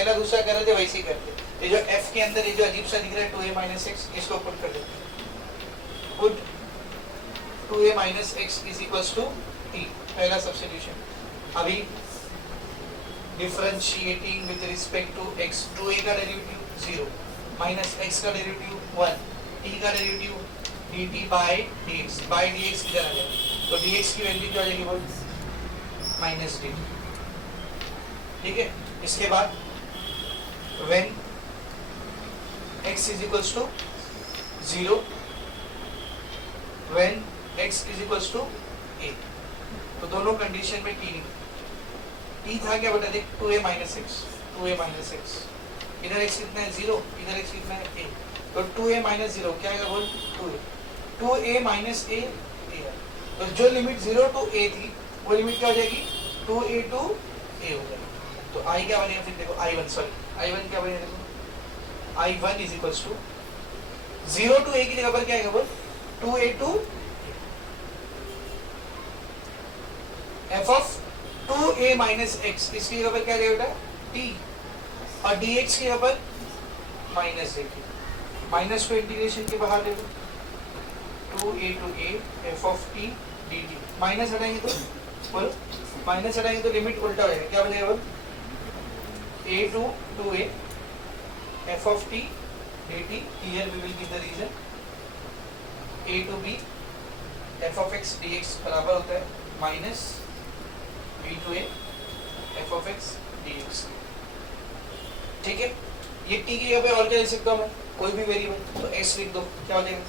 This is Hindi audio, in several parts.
पहला दूसरा कर रहे थे वैसे ही करते। ये जो f के अंदर ये जो अजीब सा दिख रहा है 2a माइनस एक्स, इसको पुट कर देते हैं। Put 2a minus x is equals to t, पहला सब्स्टिट्यूशन। अभी differentiating with respect to x, 2a का डेरिवेटिव 0 माइनस x का डेरिवेटिव 1, t का derivative dt by dx, by dx किधर आ जाएगा तो dx की वैल्यू क्या आ जाएगी बोल माइनस dt। ठीक है, इसके बाद when x is equals to 0, when x is equals to a, तो दोनों कंडीशन में t था क्या बता दे 2a minus x, 2a minus x, इधर x कितना है 0, इधर x कितना है a, तो 2a माइनस 0 क्या आएगा बोल 2a माइनस a, तो जो लिमिट 0 टू a थी वो लिमिट क्या हो जाएगी 2a टू a हो जाएगी। तो i क्या बनेगा फिर देखो i1, सॉरी i1 क्या बनेगा देखो i1 is equals to 0 to a की जगह पर क्या आएगा बोल 2a to f of 2a minus x, इसकी जगह पर क्या रहेगा t, और dx की जगह पर माइनस देखिए, माइनस को इंटीग्रेशन के बाहर ले लो 2a to a f of t dt, minus हटाएंगे तो बोलो माइनस हटाएंगे तो लिमिट उल्टा हो जाएगा, क्या बनेगा बोल a to 2a f of t dt, here we will give the reason, a to b f of x dx बराबर होता है minus b to a f of x dx। ठीक है, ये t की जगह पे और क्या लिख सकता हूँ मैं, कोई भी वेरिएबल, तो s लिख दो, क्या हो जाएगा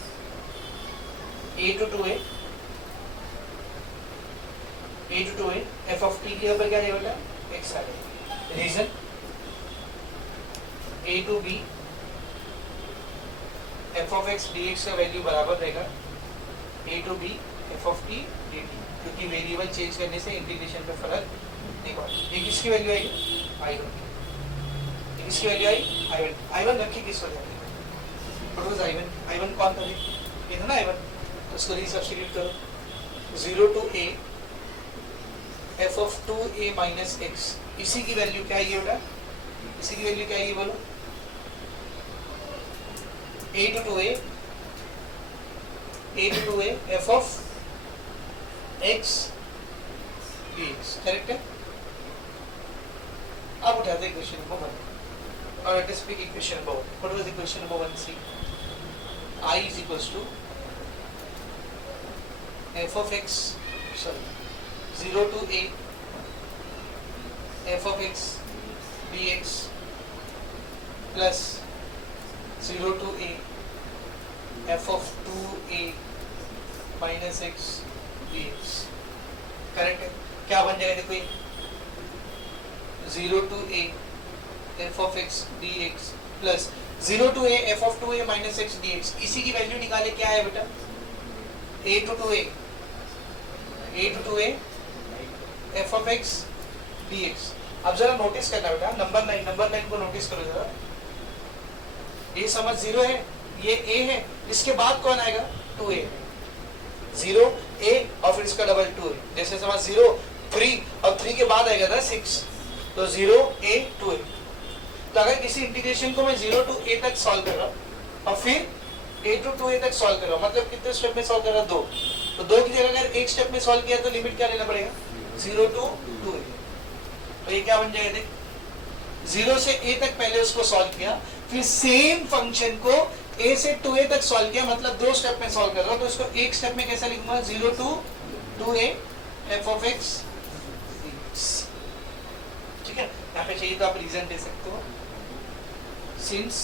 a to 2a f of t की जगह पर क्या रहेगा बेटा x आ जाएगा। Region a to b f of x dx का वैल्यू बराबर रहेगा a to b f of t dt, क्योंकि वेरिएबल चेंज करने से इंटीग्रेशन पे फर्क नहीं पड़ता। ये किसकी वैल्यू आएगी i1 की, ये किसकी वैल्यू आई i1 रखी किस वजह से, व्हाट वाज i1 कौन था ये था ना i1, तो उसको रीसब्स्टिट्यूट करो 0 to a f of 2a minus x, इसी की वैल्यू क्या आएगी बेटा, इसी की वैल्यू क्या आएगी बोलो a to 2a f of x dx, correct है। अब उठाते हैं क्वेश्चन नंबर 1 और let us pick equation number 1। What was equation number 1? See I is equals to f of x, sorry 0 to a f of x dx plus 0 to a f of 2a minus x dx, correct है। क्या बन जाएगा देखो ये 0 to a f of x dx plus 0 to a f of 2a minus x dx, इसी की वैल्यू निकाले, क्या है बेटा a to 2a f of x dx। अब जरा नोटिस करना बेटा, नंबर लाइन को नोटिस करो जरा, ये समझ 0 है, ये a है, इसके बाद कौन आएगा 2a, 0 a और फिर इसका डबल 2a, जैसे समझ 0 3 और 3 के बाद आएगा ना 6, तो 0 a 2a। तो अगर किसी इंटीग्रेशन को मैं 0 टू a तक सॉल्व कर रहा हूँ और फिर a टू 2a तक सॉल्व कर रहा हूँ, मतलब कितने स्टेप में सॉल्व कर रहा हूँ 2, तो 2 की जगह अगर एक स्टेप में सॉल्व किया तो लिमिट क्या लेना पड़ेगा 0 टू 2a, तो ये क्या बन जाएगा देख 0 से a तक पहले उसको सॉल्व किया, फिर सेम फंक्शन को a से 2a तक सॉल्व किया, मतलब 2 स्टेप में सॉल्व कर रहा हूँ, तो इसको एक स्टेप में कैसा लिखूंगा 0 to 2a f of x, ठीक है। यहाँ पे चाहिए तो आप रीजन दे सकते हो, since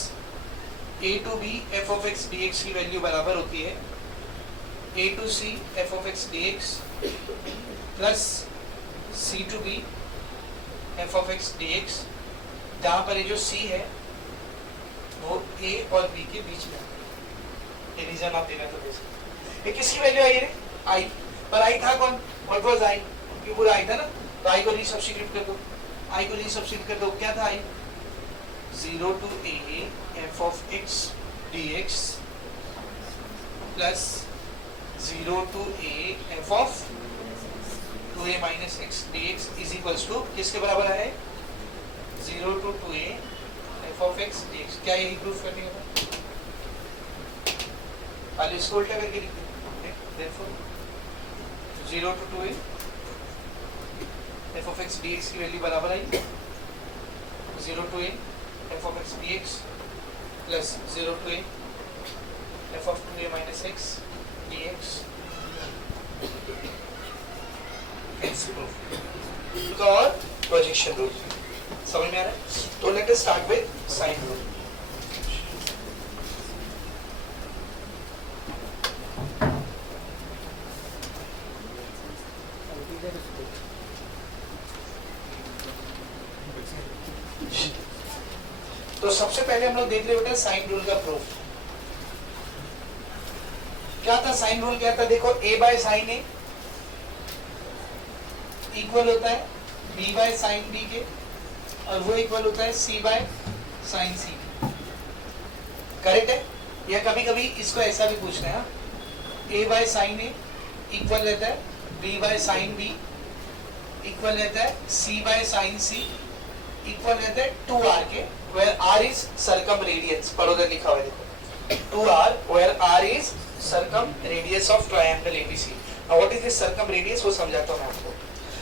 a to b f of x dx की वैल्यू बराबर होती है a to c f of x dx plus c to b f of x dx, जहाँ पर ये जो c है वो a और b के बीच में, ये रीजन आप देना तो दे सकते। ये किसकी वैल्यू आई रे i, पर i था कौन, व्हाट वाज i, ये पूरा i था ना, तो i को रीसब्स्टिट्यूट कर दो, i को रीसब्स्टिट्यूट कर दो, क्या था i 0 to a f of x dx plus 0 to a f of 2a minus x dx is equals to किसके बराबर है 0 to 2a f of x dx। क्या यही प्रूफ करने का? पहले इसको उल्टा करके लिख दे। therefore 0 to 2a f of x dx की वैल्यू बराबर आई 0 to a f of x dx plus 0 to a f of 2a minus x dx। और प्रोजेक्शन रूल समझ में आ रहा है? तो let us start with sine rule. तो सबसे पहले हम लोग देख रहे बेटा साइन रूल का प्रूफ। क्या था साइन रूल? क्या था? देखो a bye sine A equal होता है b बाय साइन b के, और वो इक्वल होता है c by sine c। Correct है? या कभी कभी इसको ऐसा भी पूछना है, a bye sine A equal रहता है b by sine b equal रहता है c by sine c equal रहता है 2r के, where r is circumradius। पढ़ो उधर लिखा हुआ है देखो 2r where r is circumradius of triangle ABC। now what is this circumradius वो समझाता हूँ मैं आपको।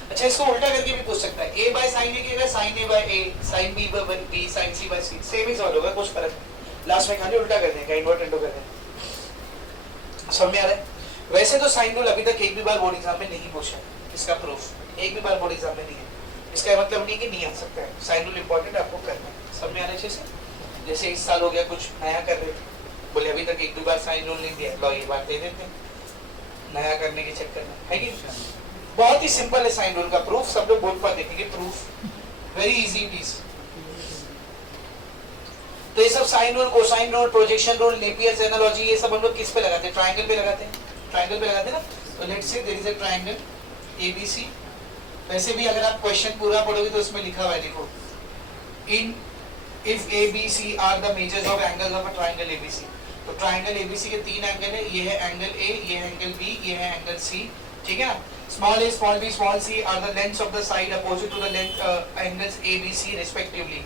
अच्छा इसको उल्टा करके भी पूछ सकता है a बाय साइन ए की sine A by A, sine b by b, sine c by c, same ही सॉल्व होगा, कुछ फर्क नहीं। लास्ट में खाली उल्टा कर देंगे, इन्वर्ट इंटू कर देंगे। समझ में आ रहा है? वैसे तो साइन रूल अभी तक एक भी बार बोर्ड एग्जाम में नहीं पूछा है, इसका प्रूफ एक भी बार बोर्ड एग्जाम में नहीं है। इसका मतलब नहीं कि नहीं आ सकता है, साइन रूल इंपॉर्टेंट आपको करना है। समझ में आ रहा है अच्छे से? जैसे इस साल हो गया कुछ नया कर रहे थे, बोले अभी तक एक भी बार साइन रूल नहीं दिया, लो ये बात दे देते हैं नया करने के चक्कर में, है कि? बहुत ही सिंपल है साइन रूल का प्रूफ, सब लोग बोर्ड पर देखेंगे proof, very easy it is. तो ये सब sine rule, cosine rule, projection rule, Napier's analogy, ये सब हम लोग किस पे लगाते हैं? ट्रायंगल पे लगाते हैं, ट्रायंगल पे लगाते हैं ना। तो let's say there is a triangle ABC. वैसे भी अगर आप क्वेश्चन पूरा पढ़ोगे तो उसमें लिखा हुआ है देखो, in if A B C are the measures of angles of a triangle ABC. तो ट्रायंगल एबीसी के तीन एंगल है, ये है एंगल ए, ये है एंगल बी, ये है एंगल सी, ठीक है ना। Small A, small B, small C are the lengths of the side opposite to the length angles A B C respectively.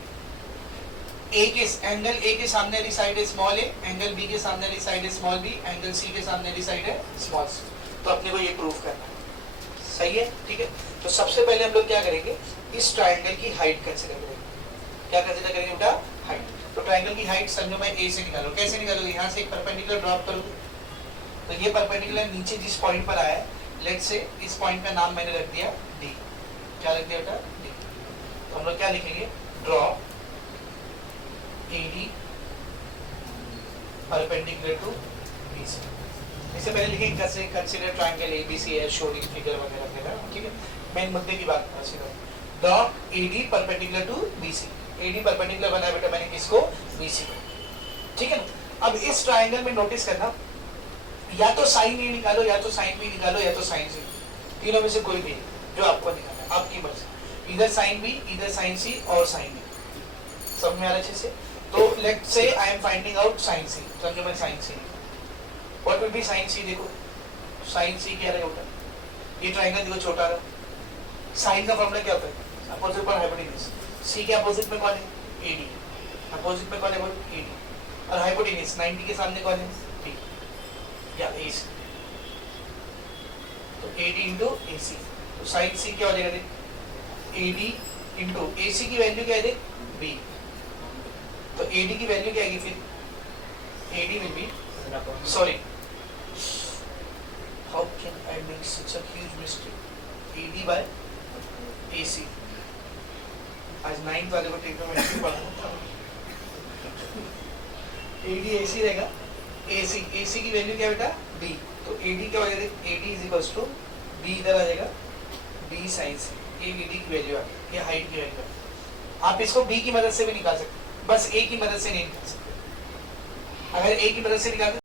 A के एंगल ए के सामने वाली साइड है स्मॉल ए, एंगल बी के सामने वाली साइड है स्मॉल बी, एंगल सी के सामने वाली साइड है स्मॉल सी। तो अपने को ये प्रूफ करना है, सही है? ठीक है। तो सबसे पहले हम लोग क्या करेंगे, इस ट्रायंगल की हाइट कंसीडर करेंगे। क्या कंसीडर करेंगे बेटा? हाइट। तो ट्रायंगल की हाइट समझो मैं ए से निकालो, कैसे निकालोगे? यहाँ से एक परपेंडिकुलर ड्रॉप करोगे, तो ये परपेंडिकुलर नीचे जिस पॉइंट पर आया है, लेट्स से इस पॉइंट का नाम मैंने रख दिया डी। क्या रख दिया बेटा? डी। तो हम लोग क्या लिखेंगे? Draw AD perpendicular to BC। इससे पहले लिखेंगे consider triangle ABC as shown in figure वगैरह वगैरह, ठीक है। मेन मुद्दे की बात कर सीधा, draw AD perpendicular to BC। AD perpendicular बनाया बेटा मैंने किसको? BC को, ठीक है ना। अब इस ट्रायंगल में नोटिस करना, या तो साइन ए निकालो, या तो साइन बी निकालो, या तो साइन सी, तीनों में से कोई भी जो आपको निकालना है, आपकी मर्जी। इधर साइन बी, इधर साइन सी और साइन ए। सब में आ रहा है अच्छे से? तो let say I am finding out sine C, समझो मैं sine C. What will be sine C? देखो साइन सी क्या रहेगा? ये ट्रायंगल देखो छोटा रहा, साइन का फॉर्मूला क्या होता है? अपोजिट पर हाइपोटेन्यूज। सी के अपोजिट में कौन है? AD। अपोजिट में कौन है? बोल AD। और हाइपोटेन्यूज 90 के सामने कौन है? D या AC। तो AD into AC। तो साइन सी क्या हो जाएगा? देख AD into AC की वैल्यू क्या है? देख B। तो AD की वैल्यू क्या आएगी फिर? AD will be, sorry, how can I make such a huge mistake? AD by AC। आज 9th वाले को ट्रिग्नोमेट्री पढ़ाना था। AD AC रहेगा, AC की वैल्यू क्या बेटा? B। तो AD क्या हो जाएगा? AD is equals to B, इधर आ जाएगा B sin C। ये AD की वैल्यू आ गई, ये हाइट की वैल्यू। आप इसको B की मदद से भी निकाल सकते, बस A की मदद से नहीं निकाल सकते। अगर A की मदद से निकालते